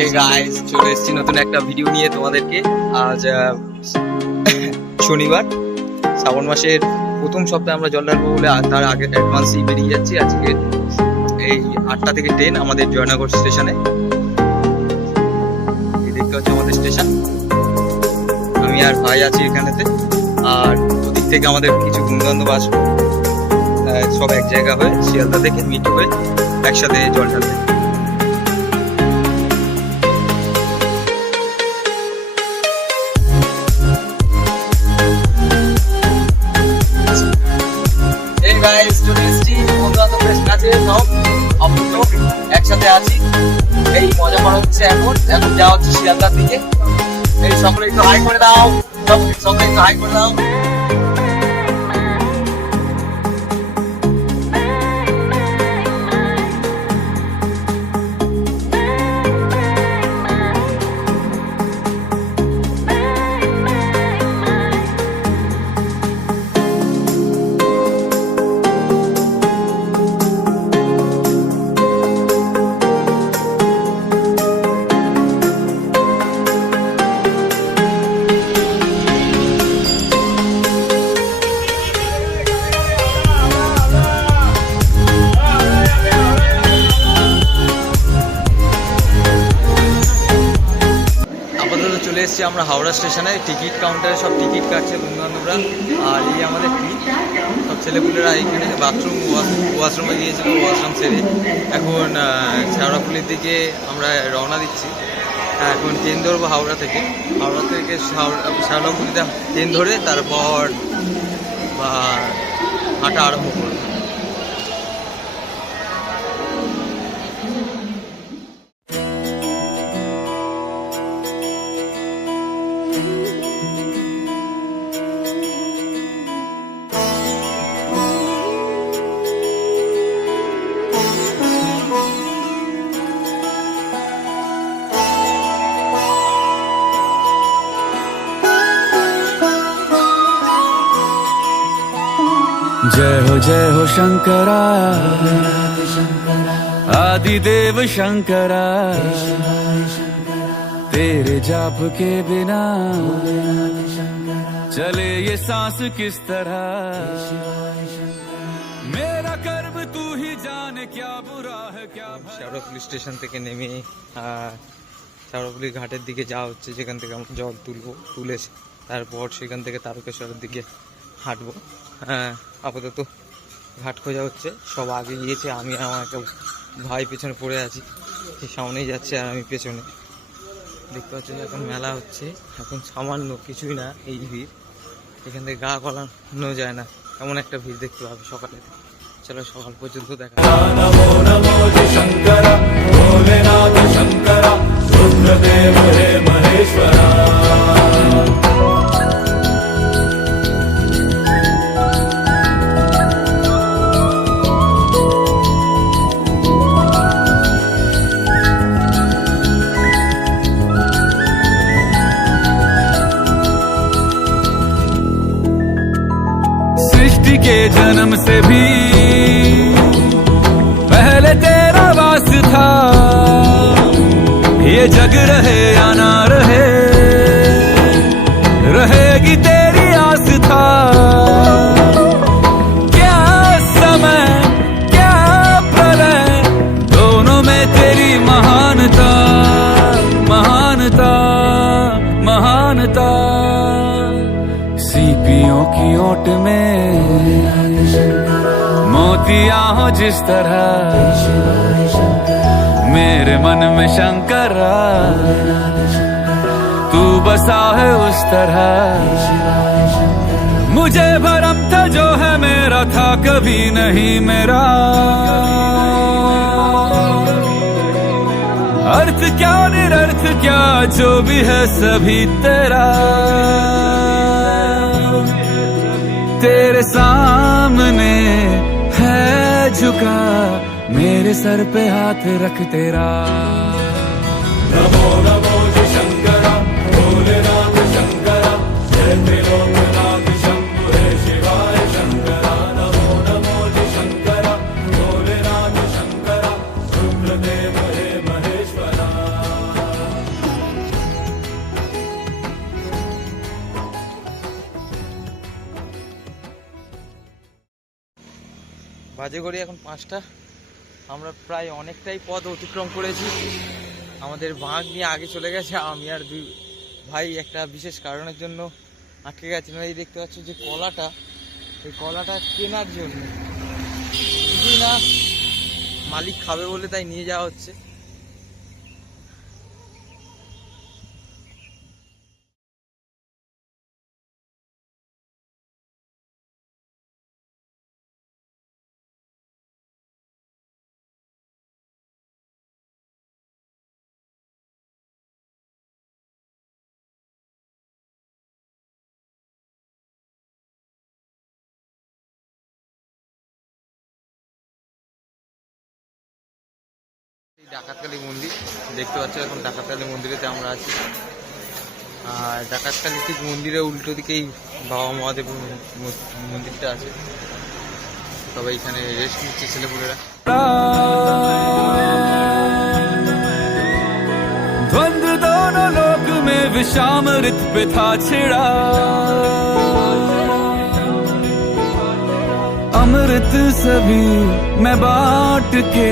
এই গাইস চলে এসেছি নতুন একটা ভিডিও নিয়ে তোমাদেরকে। আজ শনিবার, শ্রাবণ মাসের প্রথম সপ্তাহে আমরা জল ঢালবো বলে তার আগে অ্যাডভান্সই বেরিয়ে যাচ্ছি। আজকে এই আটটা থেকে ট্রেন আমাদের জয়নগর স্টেশনে দেখতে হচ্ছে আমাদের স্টেশন আমি আর ভাই আছি এখানেতে। আর ওদিক থেকে আমাদের কিছু বন্ধুবান্ধব আসবে সব এক জায়গা হয়ে শিয়ালদা থেকে মিট হয়ে একসাথে জল ঢালবে কাছে সব অপূর্ণ একসাথে আছি। এই মজা করা হচ্ছে এখন। এখন যাওয়া হচ্ছে শিয়ালদার দিকে। এই সকলে একটু হাই করে দাও। সকলে একটু হাই করে দাও। আমরা হাওড়া স্টেশনে টিকিট কাউন্টারে সব টিকিট কাটছে বন্ধু বান্ধবরা আর এই আমাদের সব ছেলেপুলেরা এখানে বাথরুম ওয়াশরুমে গিয়েছিল ওয়াশরুম সেরে এখন শেওড়াফুলির দিকে আমরা রওনা দিচ্ছি। হ্যাঁ, এখন ট্রেন ধরবো হাওড়া থেকে। হাওড়া থেকে শেওড়াফুলিতে ট্রেন ধরে তারপর বা হাঁটা আরম্ভ করব। जय हो जय हो शंकरा आदिदेव शंकरा तेरे जाप के बिना चले ये सांस किस तरह मेरा कर्म तू ही जाने क्या बुरा है क्या भला শেওড়াফুলি স্টেশন থেকে নেমে আহ, শেওড়াফুলি ঘাটের দিকে যাওয়া হচ্ছে যেখান থেকে আমরা জল তুলবো তুলে তারপর সেখান থেকে তারকেশ্বরের দিকে হাঁটবো। হ্যাঁ আপাতত ঘাট খোঁজা হচ্ছে। সব আগে গিয়েছে, আমি আমার একটা ভাই পেছনে পড়ে আছি। সে সামনেই যাচ্ছে আর আমি পেছনে। দেখতে পাচ্ছি এখন মেলা হচ্ছে। এখন সামান্য কিছুই না, এই ভিড়। এখান থেকে গা গলানো যায় না। এমন একটা ভিড় দেখতে পাবে সকালে। চলো সকাল পর্যন্ত দেখা नमो जन्म से भी पहले तेरा वास था ये जग रहे या ना रहे, रहेगी तेरी आस था क्या समय, क्या प्रलय, दोनों में तेरी महानता महानता महानता। सीपियों की ओट में मोतिया हो जिस तरह। मेरे मन में शंकरा, तू बसा है उस तरह। मुझे भरम था जो है मेरा था, कभी नहीं मेरा। अर्थ क्या निरर्थ क्या, जो भी है सभी तेरे। है झुका मेरे सर पे हाथ रख तेरा। नमो नमो शंकरा भोलेनाथ शंकरा जय বাজে ঘড়ি এখন পাঁচটা। আমরা প্রায় অনেকটাই পথ অতিক্রম করেছি। আমাদের বাঘ নিয়ে আগে চলে গেছে। আমি আর দুই ভাই একটা বিশেষ কারণের জন্য আটকে না এই দেখতে পাচ্ছ যে কলাটা, এই কলাটা কেনার জন্য। না, মালিক খাবে বলে তাই নিয়ে যাওয়া হচ্ছে। ডাকাতকালী মন্দির দেখতে পাচ্ছ এখন ডাকাতকালী মন্দিরেতে আমরা আছি আর ডাকাতকালী ঠিক মন্দিরের উল্টো দিকেই বাবা মহাদেবের ম- মন্দিরটা আছে সবাই এখানে রেস্ট নিচ্ছে ছেলেপুলেরা द्वंद्व दोनों लोक में विषाम ऋत पे था छिड़ा अमृत सभी मैं बांट के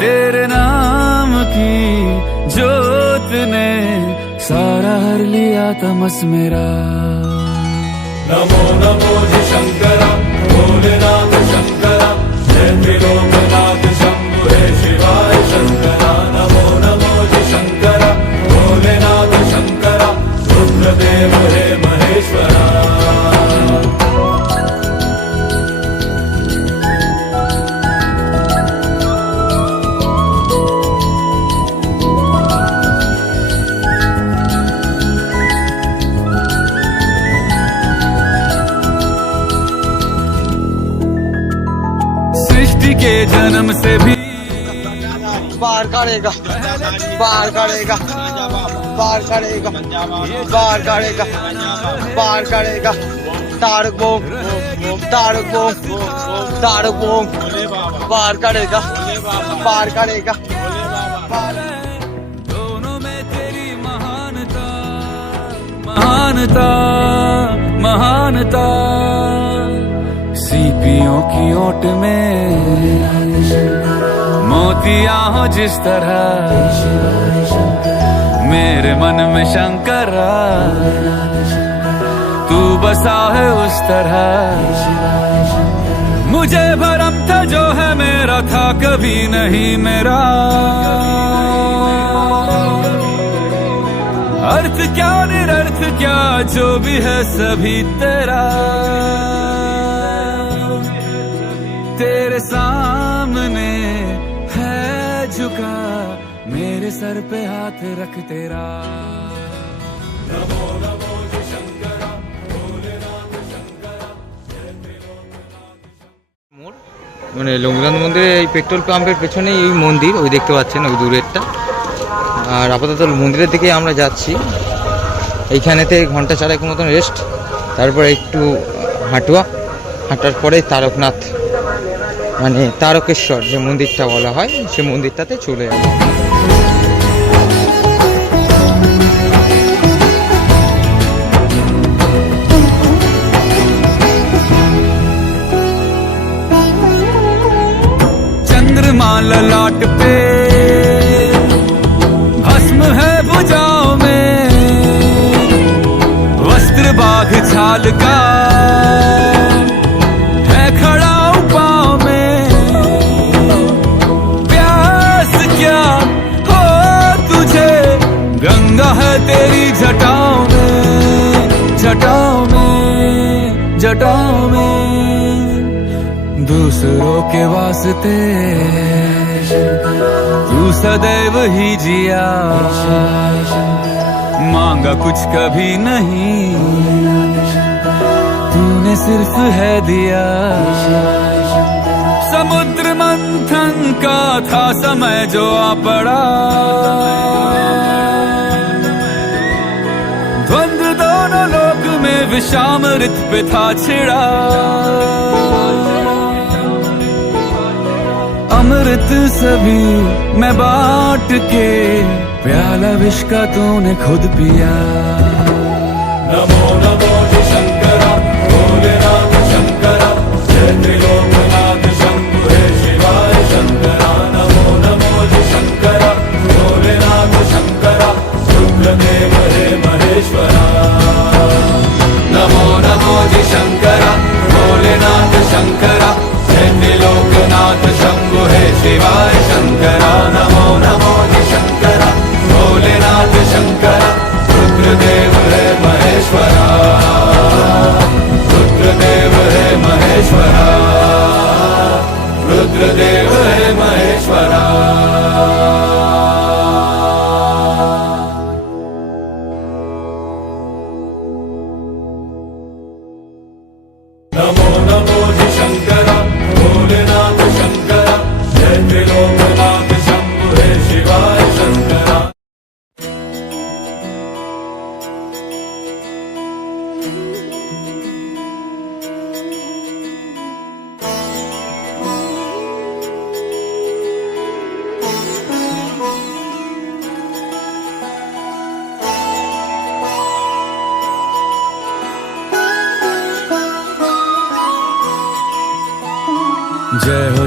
तेरे नाम की जोत ने सारा हर लिया तमस मेरा। नमो नमो जी शंकरा। बाहर करेगा बाहर करेगा बाहर करेगा बाहर करेगा बाहर करेगा तारक बोम तारक बोम तारक बोम। बाहर करेगा बाहर करेगा दोनों में तेरी महानता महानता महानता। सीपियों की ओट में मोतिया हो जिस तरह। मेरे मन में शंकर तू बसा है उस तरह। मुझे भरम था जो है मेरा था, कभी नहीं मेरा। अर्थ क्या, निरर्थ क्या, जो भी है सभी तेरा। तेरे है झुका मेरे सर पे हाथ रख तेरा মোড় মানে লঙ্গিনাথ মন্দিরে এই পেট্রোল পাম্পের পেছনেই এই মন্দির ওই দেখতে পাচ্ছেন ওই দূরেরটা আর আপাতত মন্দিরের দিকে আমরা যাচ্ছি এইখানেতে ঘন্টা চারেক মতন রেস্ট তারপরে একটু হাঁটুয়া হাঁটার পরে তারকনাথ মানে তারকেশ্বর যে মন্দিরটা বলা হয় সে মন্দিরটাতে চলে যাবো चंद्रमा ललाट पे भस्म है भुजाओं में वस्त्र बाघ छाल का जटाओं में दूसरों के वास्ते तू सदैव ही जिया। मांगा कुछ कभी नहीं। तूने सिर्फ़ है दिया। समुद्र मंथन का था समय जो आ पड़ा। में विषाम ऋत पे था छिड़ा। अमृत सभी मैं बाट के प्याला विष का तूने खुद पिया। रुद्रदेव हे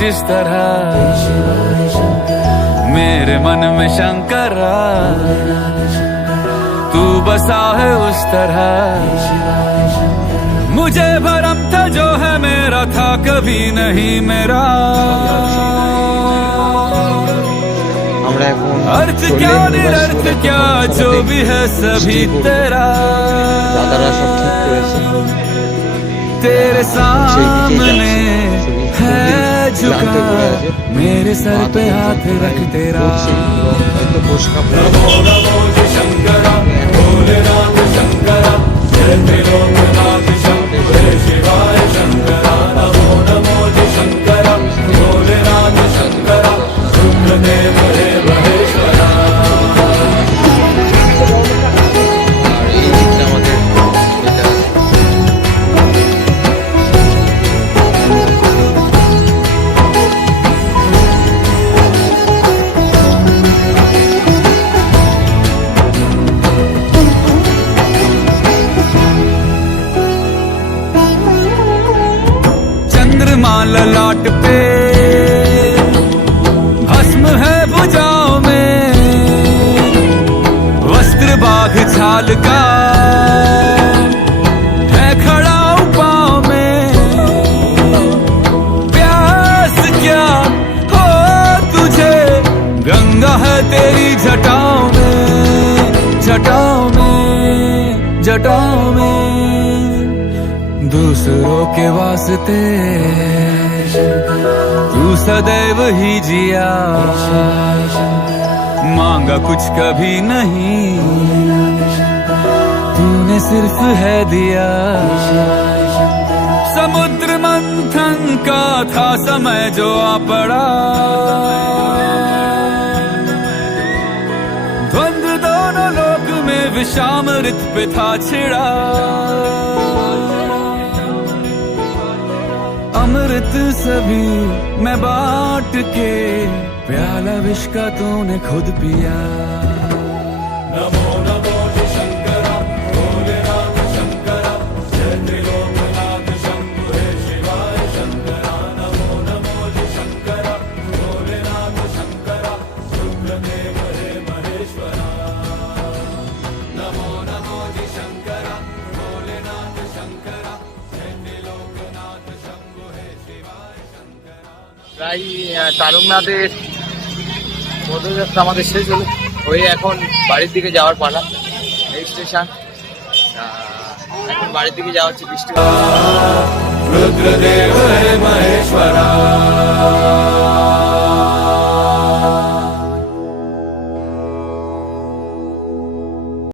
जिस तरह मेरे मन में शंकर तू बसा है उस तरह। मुझे भरम था जो है मेरा था कभी नहीं मेरा। अर्थ क्या निरर्थ क्या जो भी है सभी तेरा। तेरे सामने झुका। मेरे सर पे हाथ रख तेरा। नमो नमो शंकरा शंकरा शिवाय शंकरा नमो नमो शंकरा भोलेनाथ शंकरा शुक्रदेव के तू सदैव ही जिया। मांगा कुछ कभी नहीं। तूने सिर्फ़ है दिया। समुद्र मंथन का था समय जो आ पड़ा। द्वंद्व दोनों लोक में विषाम ऋत पे था छिड़ा। अमृत सभी मैं बाट के प्याला विष का तूने खुद पिया। তাই তারকনাথের পদযাত্রা আমাদের শেষ হলো। হয়ে এখন বাড়ির দিকে যাওয়ার পালা এই স্টেশন। এখন বাড়ির দিকে যাওয়া হচ্ছে বৃষ্টি রুদ্রদেব মহেশ্বরা